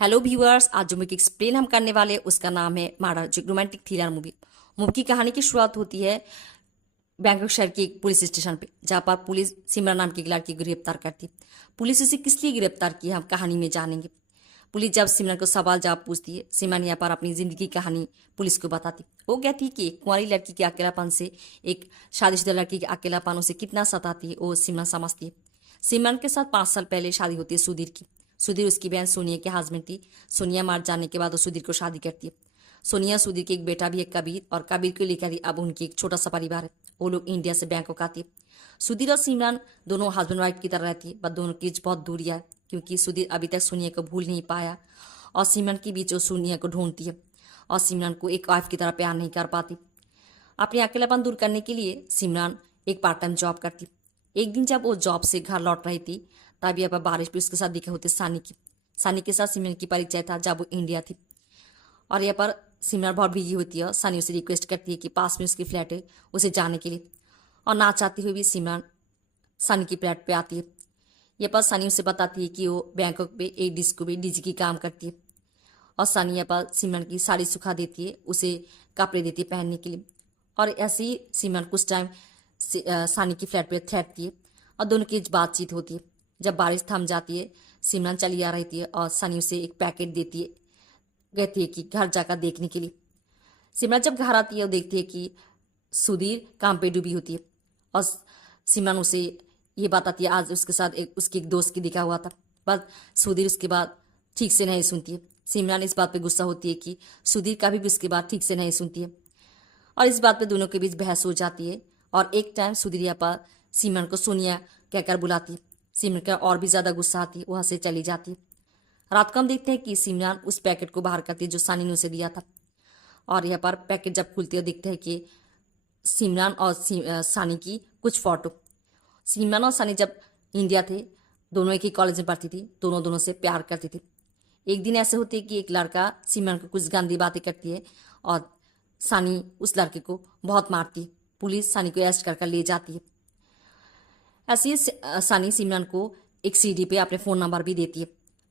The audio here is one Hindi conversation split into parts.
हेलो व्यूअर्स, आज जो मूवी एक्सप्लेन हम करने वाले हैं उसका नाम है मर्डर, जो रोमांटिक थ्रिलर मूवी। मूवी की कहानी की शुरुआत होती है बैंकॉक शहर के एक पुलिस स्टेशन पे, जहाँ पर पुलिस सिमरन नाम की एक लड़की को गिरफ्तार करती है। पुलिस उसे किस लिए गिरफ्तार की हम कहानी में जानेंगे। पुलिस जब सिमरन को सवाल जवाब पूछती है, सिमरन यहाँ पर अपनी जिंदगी की कहानी पुलिस को बताती। वो कहती है कि एक कुंवारी लड़की के अकेलापन से एक शादीशुदा लड़की के अकेलापन उसे कितना सताती है वो सिमरन समझती है। सिमरन के साथ 5 साल पहले शादी होती है सुधीर की। सुधीर उसकी बहन सोनिया के हस्बैंड थी। सोनिया मार जाने के बाद वो सुधीर को शादी करती है। सोनिया सुधीर के एक बेटा भी है कबीर, और कबीर को लेकर ही अब उनकी एक छोटा सा परिवार है। वो लोग इंडिया से बैंकॉक आती है। सुधीर और सिमरन दोनों हस्बैंड वाइफ की तरह रहती है, बट दोनों के बीच बहुत दूरियां है, क्योंकि सुधीर अभी तक सोनिया को भूल नहीं पाया और सिमरन के बीच वो सोनिया को ढूंढती है और सिमरन को एक वाइफ की तरह प्यार नहीं कर पाती। अपने अकेलापन दूर करने के लिए सिमरन एक पार्ट टाइम जॉब करती। एक दिन जब वो जॉब से घर लौट रही थी, तभी अब बारिश भी उसके साथ दिखे होते सानी की। सानी के साथ सिमरन की परिचय था जब वो इंडिया थी, और यहाँ पर सिमरन बहुत बिजी होती है। सानी उसे रिक्वेस्ट करती है कि पास में उसकी फ्लैट है उसे जाने के लिए, और ना चाहती हुई भी सिमरन सानी की फ्लैट पे आती है। ये पर सनी उसे बताती है कि वो बैंकॉक में एक डिस्को में डीजी की काम करती है, और सनी यहाँ पर सिमरन की साड़ी सुखा देती है, उसे कपड़े देती है पहनने के लिए। और ऐसे ही सिमरन कुछ टाइम सानी की फ्लैट पे ठहरती है और दोनों की बातचीत होती है। जब बारिश थम जाती है, सिमरन चली आ रही है और सनी उसे एक पैकेट देती है, कहती है कि घर जाकर देखने के लिए। सिमरन जब घर आती है वो देखती है कि सुधीर काम पे डूबी होती है, और सिमरन उसे ये बताती है आज उसके साथ उसके एक दोस्त की दिखा हुआ था। पर सुधीर उसके बाद ठीक से नहीं सुनती है। सिमरन इस बात पे गुस्सा होती है कि सुधीर कभी भी उसके बाद ठीक से नहीं सुनती है, और इस बात पे दोनों के बीच बहस हो जाती है। और एक टाइम सुधीर यहाँ पर सिमरन को सोनिया कहकर बुलाती है। सिमरन का और भी ज़्यादा गुस्सा आती है, वहाँ से चली जाती है। रात को हम देखते हैं कि सिमरन उस पैकेट को बाहर करती है जो सानी ने उसे दिया था, और यहाँ पर पैकेट जब खुलती है देखते हैं कि सिमरन और सानी की कुछ फोटो। सिमरन और सनी जब इंडिया थे, दोनों एक ही कॉलेज में पढ़ती थी, दोनों से प्यार करती थी। एक दिन ऐसे होती है कि एक लड़का सिमरन को कुछ गंदी बातें करती है, और सनी उस लड़के को बहुत मारती है। पुलिस सनी को अरेस्ट कर ले जाती है। ऐसे ही सनी सिमरन को एक सीडी पे अपने फ़ोन नंबर भी देती है।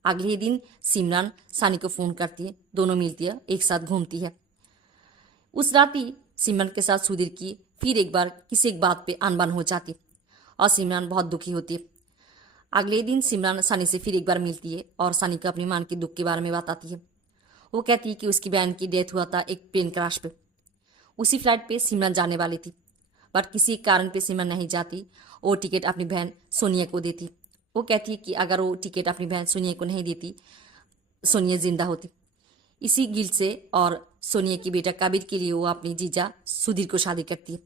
अगले ही दिन सिमरन सनी को फ़ोन करती है, दोनों मिलती है, एक साथ घूमती है। उस रात ही सिमरन के साथ सुधीर की फिर एक बार किसी एक बात पे अनबन हो जाती है, और सिमरन बहुत दुखी होती है। अगले दिन सिमरन सनी से फिर एक बार मिलती है और सनी को अपनी मां के दुख के बारे में बताती है। वो कहती है कि उसकी बहन की डेथ हुआ था एक प्लेन क्रैश पे। उसी फ्लाइट पे सिमरन जाने वाली थी, बट किसी कारण पे सिमरन नहीं जाती। वो टिकट अपनी बहन सोनिया को देती। वो कहती है कि अगर वो टिकट अपनी बहन सोनिया को नहीं देती, सोनिया जिंदा होती। इसी गिल्ट से और सोनिया की बेटा कबीर के लिए वो अपनी जीजा सुधीर को शादी करती है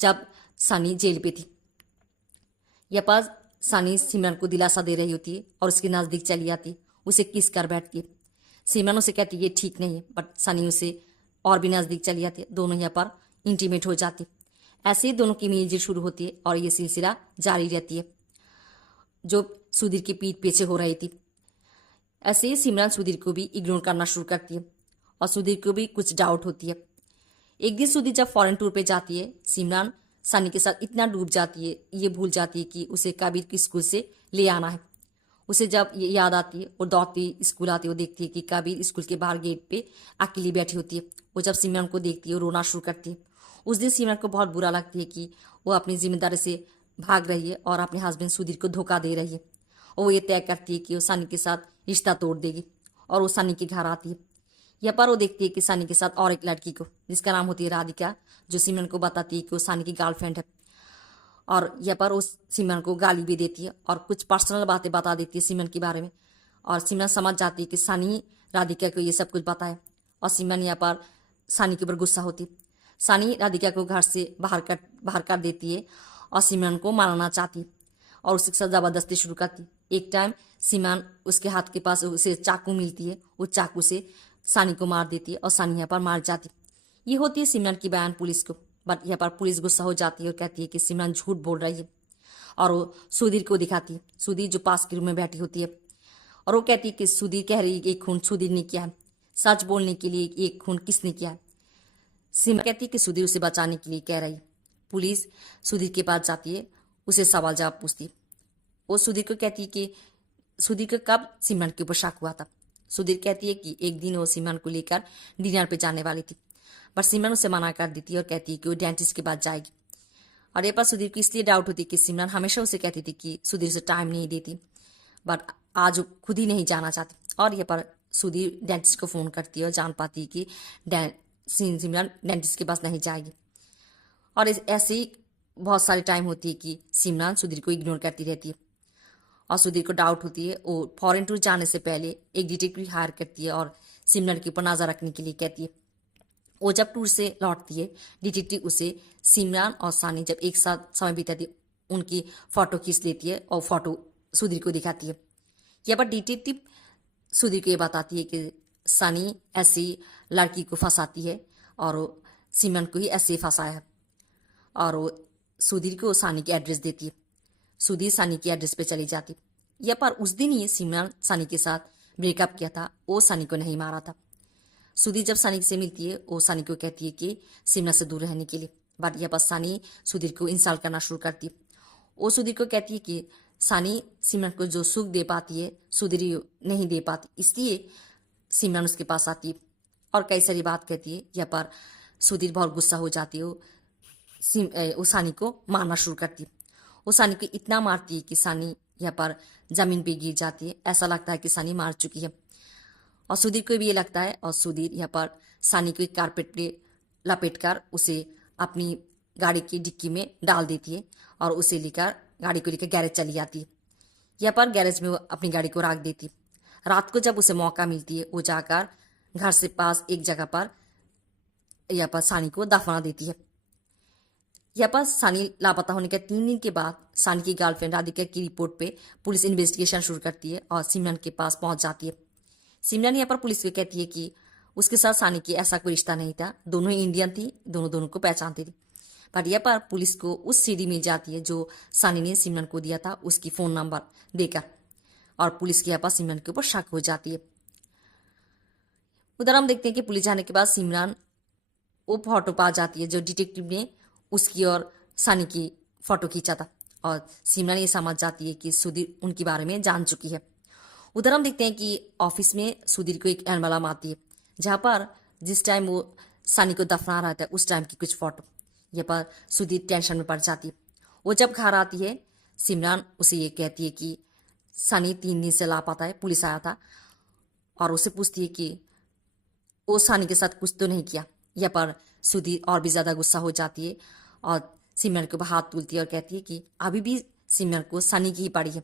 जब सनी जेल पे थी। यह पास सनी सिमरन को दिलासा दे रही होती है और उसके नज़दीक चली आती, उसे किस कर बैठती है। सिमरन उसे कहती है ये ठीक नहीं है, बट सनी उसे और भी नज़दीक चली आती है। दोनों यहाँ पर इंटीमेट हो जाती। ऐसे ही दोनों की मिलजुल शुरू होती है और ये सिलसिला जारी रहती है जो सुधीर की पीठ पीछे हो रही थी। ऐसे ही सिमरन सुधीर को भी इग्नोर करना शुरू करती है, और सुधीर को भी कुछ डाउट होती है। एक दिन सुधीर जब फॉरेन टूर पे जाती है, सिमरन सनी के साथ इतना डूब जाती है, ये भूल जाती है कि उसे कबीर की स्कूल से ले आना है। उसे जब ये याद आती है और दौड़ती स्कूल आती है, वो देखती है कि कबीर स्कूल के बाहर गेट पे अकेली बैठी होती है। वो जब सिमरन को देखती है वो रोना शुरू करती है। उस दिन सिमरन को बहुत बुरा लगती है कि वो अपनी जिम्मेदारी से भाग रही है और अपने हस्बैंड सुधीर को धोखा दे रही है। और वो ये तय करती है कि वो सनी के साथ रिश्ता तोड़ देगी, और वो सनी के घर आती है। यहाँ पर वो देखती है कि सनी के साथ और एक लड़की को, जिसका नाम होती है राधिका, जो सिमरन को बताती है कि वो सनी की गर्लफ्रेंड है। और यहाँ पर वो सिमरन को गाली भी देती है और कुछ पर्सनल बातें बता देती है सिमरन के बारे में। और सिमरन समझ जाती है कि सनी राधिका को ये सब कुछ बताए, और सिमरन यहाँ पर सनी के ऊपर गुस्सा होती है। सनी राधिका को घर से बाहर कर देती है और सिमरन को मारना चाहती और उसके साथ ज़बरदस्ती शुरू करती। एक टाइम सिमरन उसके हाथ के पास उसे चाकू मिलती है, वो चाकू से सनी को मार देती है और सनी यहाँ पर मार जाती। ये होती है सिमरन की बयान पुलिस को, बट यहाँ पर पुलिस गुस्सा हो जाती है और कहती है कि सिमरन झूठ बोल रही है, और वो सुधीर को दिखाती है। सुधीर जो पास के रूम में बैठी होती है, और वो कहती है कि सुधीर कह रही है कि खून सुधीर ने किया है, सच बोलने के लिए ये खून किसने किया है। सिमरन कहती है कि सुधीर उसे बचाने के लिए कह रही है। पुलिस सुधीर के पास जाती है, उसे सवाल जवाब पूछती है। वो सुधीर को कहती है कि सुधीर को कब सिमरन के ऊपर शक हुआ था। सुधीर कहती है कि एक दिन वो सिमरन को लेकर डिनर पे जाने वाली थी, बट सिमरन उसे मना कर देती है और कहती है कि वो डेंटिस्ट के बाद जाएगी। और ये पर सुधीर को इसलिए डाउट होती है कि सिमरन हमेशा उसे कहती थी कि सुधीर उसे टाइम नहीं देती, बट आज वो खुद ही नहीं जाना चाहती। और ये पर सुधीर डेंटिस्ट को फ़ोन करती है और जान पाती है कि सिमरन डेंटिस्ट के पास नहीं जाएगी। और ऐसे ही बहुत सारे टाइम होती है कि सिमरन सुधीर को इग्नोर करती रहती है और सुधीर को डाउट होती है। वो फॉरेन टूर जाने से पहले एक डिटेक्टिव हायर करती है और सिमरन के ऊपर नजर रखने के लिए कहती है। वो जब टूर से लौटती है, डिटेक्टिव उसे सिमरन और सानी जब एक साथ समय बिताती है उनकी फोटो खींच लेती है और फोटो सुधीर को दिखाती है। यहाँ पर डिटेक्टिव सुधीर को ये बताती है कि सानी ऐसी लड़की को फंसाती है और वो सिमरन को ही ऐसे ही फंसाया है। और वो सुधीर को सानी की एड्रेस देती है। सुधीर सानी की एड्रेस पे चली जाती। या पर उस दिन ही सिमरन सानी के साथ ब्रेकअप किया था, वो सानी को नहीं मारा था। सुधीर जब सानी से मिलती है वो सानी को कहती है कि सिमरन से दूर रहने के लिए, बट यह पर सानी सुधीर को इंसल्ट करना शुरू करती है। वो सुधीर को कहती है कि सानी सिमरन को जो सुख दे पाती है सुधीर नहीं दे पाती, इसलिए सिमरन उसके पास आती है और कई सारी बात कहती है। यह पर सुधीर बहुत गुस्सा हो जाती है, वो सानी को मारना शुरू करती है। वो सानी को इतना मारती है कि सानी यहाँ पर जमीन पे गिर जाती है। ऐसा लगता है कि सानी मार चुकी है और सुधीर को भी ये लगता है। और सुधीर यहाँ पर सानी को एक कारपेट पे लपेट कर उसे अपनी गाड़ी की डिक्की में डाल देती है और उसे लेकर गाड़ी को लेकर गैरेज चली जाती है। यहाँ पर गैरेज में वो अपनी गाड़ी को रख देती है। रात को जब उसे मौका मिलती है वो जाकर घर से पास एक जगह पर यहाँ पर सानी को दफना देती है। यहाँ पर सानी लापता होने के 3 दिन के बाद सानी की गर्लफ्रेंड राधिका की रिपोर्ट पे पुलिस इन्वेस्टिगेशन शुरू करती है और सिमरन के पास पहुंच जाती है। सिमरन यहाँ पर पुलिस को कहती है कि उसके साथ सानी की ऐसा कोई रिश्ता नहीं था, दोनों ही इंडियन थी, दोनों को पहचानती थी। बट यहाँ पर पुलिस को उस सीडी मिल जाती है जो सानी ने सिमरन को दिया था उसकी फ़ोन नंबर देकर, और पुलिस के यहाँ पर सिमरन के ऊपर शक हो जाती है। उधर हम देखते हैं कि पुलिस जाने के बाद सिमरन वो फोटो पा जाती है जो डिटेक्टिव ने उसकी और सानी की फोटो खींचा था, और सिमरन ये समझ जाती है कि सुधीर उनके बारे में जान चुकी है। उधर हम देखते हैं कि ऑफिस में सुधीर को एक एनवलप आती है जहाँ पर जिस टाइम वो सानी को दफना रहा था उस टाइम की कुछ फोटो। यहाँ पर सुधीर टेंशन में पड़ जाती है। वो जब घर आती है सिमरन उसे ये कहती है कि सानी 3 दिन से लापता है, पुलिस आया था, और उसे पूछती है कि वो सानी के साथ कुछ तो नहीं किया। यहाँ पर सुधीर और भी ज़्यादा गुस्सा हो जाती है और सिमरन के ऊपर हाथ तुलती है और कहती है कि अभी भी सिमरन को सानी की ही पड़ी है,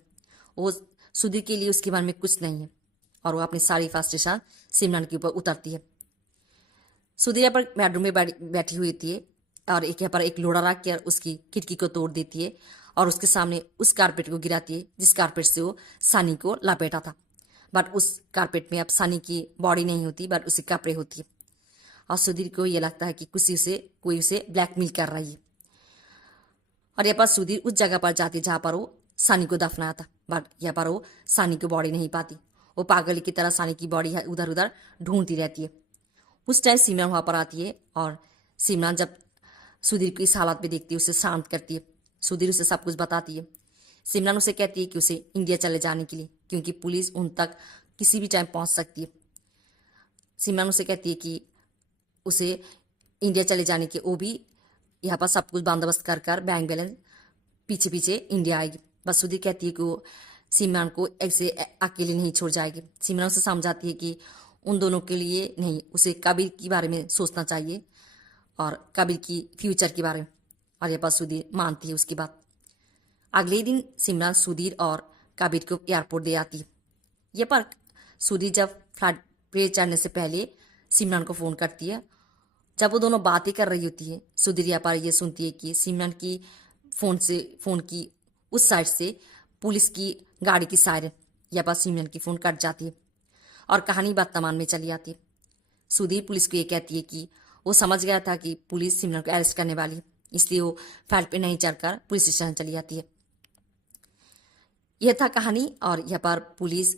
वो सुधीर के लिए उसके बारे में कुछ नहीं है, और वो अपनी सारी फ्रस्ट्रेशन सिमरन के ऊपर उतरती है। सुधीर यहाँ पर बेडरूम में बैठी हुई थी और यहाँ पर एक लोड़ा रख कर उसकी खिड़की को तोड़ देती है और उसके सामने उस कारपेट को गिराती है जिस कारपेट से वो सानी को लपेटा था। बट उस कारपेट में अब सानी की बॉडी नहीं होती, बट उसके कपड़े होती है। और सुधीर को ये लगता है कि कोई उसे ब्लैकमेल कर रही है। और यहाँ पर सुधीर उस जगह पर जाती जहाँ पर वो सानी को दफनाया था, बट यहाँ पर वो सानी की बॉडी नहीं पाती। वो पागल की तरह सानी की बॉडी उधर उधर ढूंढती रहती है। उस टाइम सिमरन वहाँ पर आती है और सिमरन जब सुधीर को इस हालत में देखती है उसे शांत करती है। सुधीर उसे सब कुछ बताती है। सिमरन उसे कहती है कि उसे इंडिया चले जाने के लिए, क्योंकि पुलिस उन तक किसी भी टाइम पहुँच सकती है। सिमरन उसे कहती है कि उसे इंडिया चले जाने के वो भी यहाँ पर सब कुछ बंदोबस्त कर कर बैंक बैलेंस पीछे पीछे इंडिया आएगी। बस सुधीर कहती है कि वो सिमरन को ऐसे अकेले नहीं छोड़ जाएगी। सिमरन उसे समझाती है कि उन दोनों के लिए नहीं, उसे कबीर के बारे में सोचना चाहिए और कबीर की फ्यूचर के बारे में। और ये बात सुधीर मानती है उसकी बात। अगले दिन सिमरन सुधीर और कबीर को एयरपोर्ट दे आती है। ये पर सुधीर जब फ्लाइट पे चढ़ने से पहले सिमरन को फ़ोन करती है। जब वो दोनों बातें कर रही होती है सुधीर यहाँ पर ये सुनती है कि सिमरन की फ़ोन की उस साइड से पुलिस की गाड़ी की सायरन। यहाँ पर सिमरन की फ़ोन कट जाती है और कहानी वर्तमान में चली आती है। सुधीर पुलिस को ये कहती है कि वो समझ गया था कि पुलिस सिमरन को अरेस्ट करने वाली है, इसलिए वो फ्लाइट पे नहीं चढ़कर पुलिस स्टेशन चली जाती है। यह था कहानी। और यहाँ पर पुलिस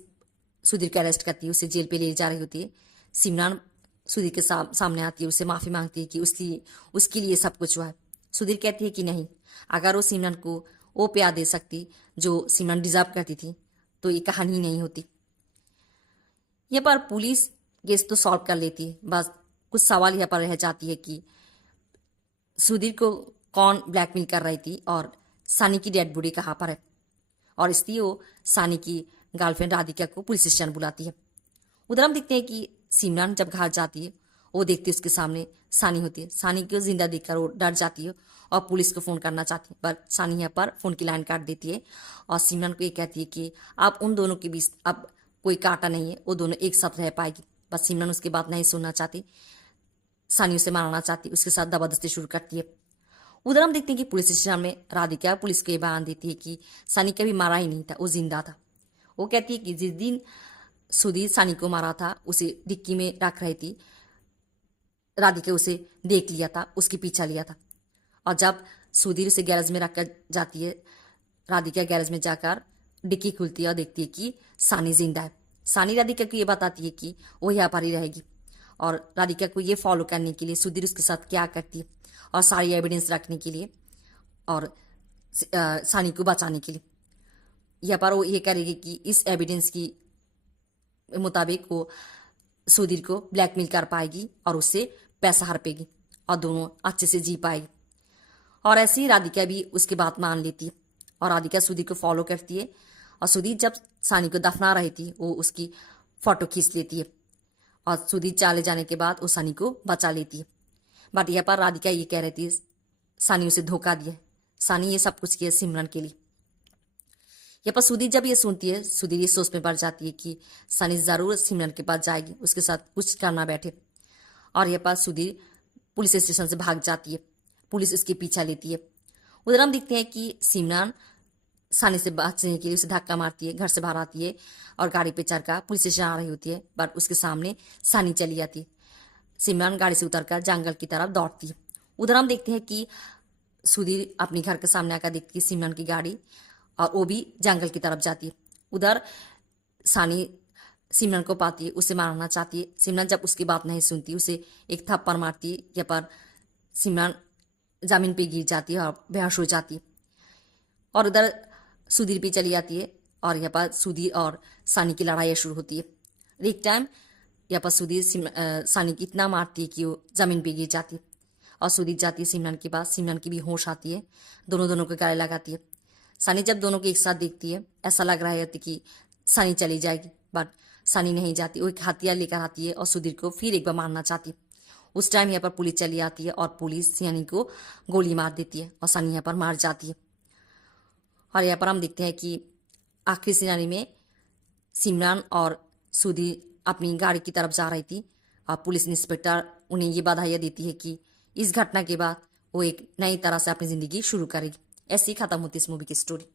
सुधीर को अरेस्ट करती है, उसे जेल पे ले जा रही होती है। सिमरन सुधीर के सामने आती है, उससे माफ़ी मांगती है कि उसके लिए सब कुछ हुआ है। सुधीर कहती है कि नहीं, अगर वो सिमरन को वो प्यार दे सकती जो सिमरन डिजर्व करती थी तो ये कहानी नहीं होती। यहाँ पर पुलिस केस तो सॉल्व कर लेती है, बस कुछ सवाल यहाँ पर रह जाती है कि सुधीर को कौन ब्लैकमेल कर रही थी और सानी की डेड बॉडी कहाँ पर है। और इसलिए वो सानी की गर्लफ्रेंड राधिका को पुलिस स्टेशन बुलाती है। उधर हम देखते हैं कि सिमरन जब घर जाती है, वो देखती है उसके सामने सानी होती है। सानी को जिंदा देखकर वो डर जाती है और पुलिस को फ़ोन करना चाहती है, पर सानी यहाँ पर फ़ोन की लाइन काट देती है और सिमरन को ये कहती है कि अब उन दोनों के बीच अब कोई कांटा नहीं है, वो दोनों एक साथ रह पाएगी। बस सिमरन उसकी बात नहीं सुनना चाहती, सानी उसे मारना चाहती, उसके साथ दबादस्ती शुरू करती है। उधर हम देखते हैं कि पुलिस स्टेशन में राधिका पुलिस को ये बयान देती है कि सानी कभी मारा ही नहीं था, वो जिंदा था। वो कहती है कि जिस दिन सुधीर सानी को मारा था, उसे डिक्की में रख रही थी, राधिका उसे देख लिया था, उसके पीछा लिया था। और जब सुधीर उसे गैरेज में रखकर जाती है, राधिका गैरेज में जाकर डिक्की खुलती है और देखती है कि सानी जिंदा है। सानी राधिका को ये बताती है कि वो यहाँ पर ही रहेगी और राधिका को ये फॉलो करने के लिए सुधीर उसके साथ क्या करती है और सारी एविडेंस रखने के लिए और सानी को बचाने के लिए यहाँ पर वो ये करेगी कि इस एविडेंस की मुताबिक वो सुधीर को ब्लैकमेल कर पाएगी और उससे पैसा हड़पेगी और दोनों अच्छे से जी पाएगी। और ऐसे ही राधिका भी उसकी बात मान लेती है और राधिका सुधीर को फॉलो करती है और सुधीर जब सानी को दफना रही थी, वो उसकी फ़ोटो खींच लेती है और सुधीर चले जाने के बाद वो सानी को बचा लेती है। बट यहाँ पर राधिका ये कह रही थी सानी उसे धोखा दिया है, सानी ये सब कुछ किया सिमरन के लिए। यहाँ पर सुधीर जब ये सुनती है, सुधीर ये सोच में पड़ जाती है कि सानी ज़रूर सिमरन के पास जाएगी, उसके साथ कुछ करना बैठे। और यहाँ पर सुधीर पुलिस स्टेशन से भाग जाती है, पुलिस उसके पीछा लेती है। उधर हम देखते हैं कि सिमरन सानी से बचने के लिए उसे धक्का मारती है, घर से बाहर आती है और गाड़ी पे चढ़कर पुलिस स्टेशन आ रही होती है, बट उसके सामने सानी चली जाती है। सिमरन गाड़ी से उतरकर जंगल की तरफ दौड़ती है। उधर हम देखते हैं कि सुधीर अपने घर के सामने आकर देखती है सिमरन की गाड़ी और वो भी जंगल की तरफ जाती है। उधर सानी सिमरन को पाती है, उसे मारना चाहती है। सिमरन जब उसकी बात नहीं सुनती, उसे एक थप्पड़ मारती है। यहाँ पर सिमरन जमीन पे गिर जाती है और बेहोश हो जाती है और उधर सुधीर भी चली जाती है और यहाँ पर सुधीर और सानी की लड़ाई शुरू होती है। एक टाइम यहाँ पर सुधीर सानी की इतना मारती है कि वो जमीन पे गिर जाती है और सुधीर जाती है सिमरन के पास। सिमरन की भी होश आती है, दोनों को गले लगाती है। सानी जब दोनों को एक साथ देखती है, ऐसा लग रहा है कि सानी चली जाएगी, बट सानी नहीं जाती। वो एक हथियार लेकर आती है और सुधीर को फिर एक बार मारना चाहती है। उस टाइम यहाँ पर पुलिस चली आती है और पुलिस सानी को गोली मार देती है और सानी यहाँ पर मार जाती है। और यहाँ पर हम देखते हैं कि आखिरी सिनारी में सिमरन और सुधीर अपनी गाड़ी की तरफ जा रही थी और पुलिस इंस्पेक्टर उन्हें ये बधाइयाँ देती है कि इस घटना के बाद वो एक नई तरह से अपनी ज़िंदगी शुरू करेगी। ऐसे ही ख़त्म होती इस मूवी की स्टोरी।